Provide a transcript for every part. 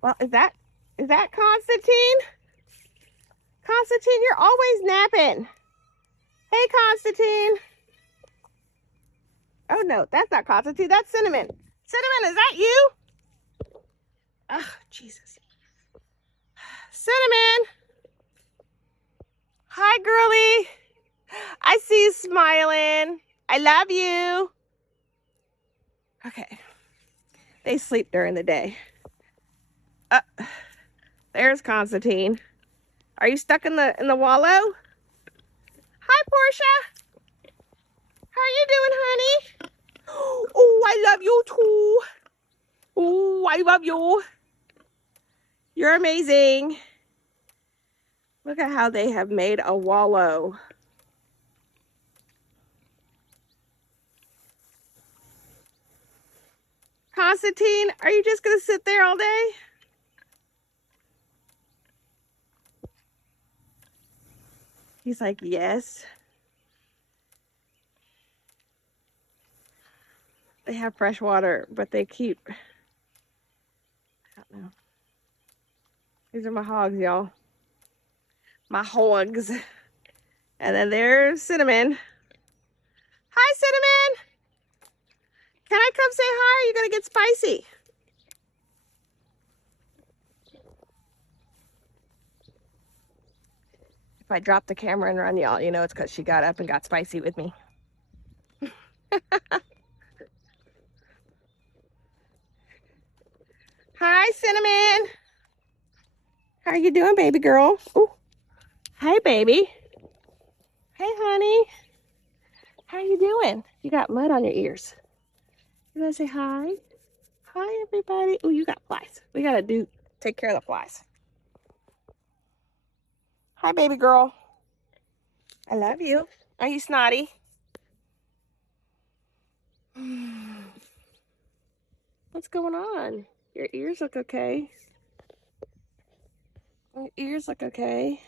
Well, is that Constantine? Constantine, you're always napping. Hey, Constantine. Oh, no, that's not Constantine. That's Cinnamon. Cinnamon, is that you? Oh, Jesus. Cinnamon. Hi, girlie. I see you smiling. I love you. Okay. They sleep during the day. There's Constantine. Are you stuck in the wallow? Hi, Portia. How are you doing, honey? Oh, I love you too. Oh, I love you. You're amazing. Look at how they have made a wallow. Constantine, are you just gonna sit there all day? He's like, yes. They have fresh water, but they keep, I don't know. These are my hogs, y'all. My hogs. And then there's Cinnamon. Hi, Cinnamon. Can I come say hi? Or are you gonna get spicy? If I drop the camera and run, y'all, you know it's because she got up and got spicy with me. Hi, Cinnamon. How are you doing, baby girl? Ooh. Hi, baby. Hey, honey. How are you doing? You got mud on your ears. You wanna say hi? Hi, everybody. Oh, you got flies. We gotta take care of the flies. Hi, baby girl. I love you. Are you snotty? What's going on? Your ears look okay. Your ears look okay.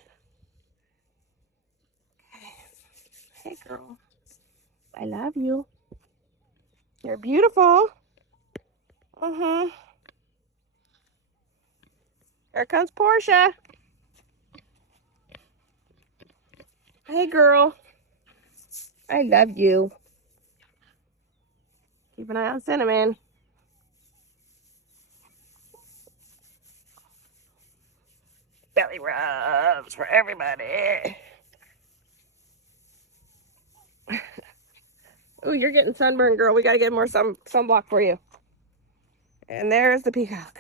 Hey, girl. I love you. You're beautiful. Here comes Portia. Hey, girl. I love you. Keep an eye on Cinnamon. Belly rubs for everybody. Oh, you're getting sunburned, girl. We got to get more sunblock for you. And there's the peacock.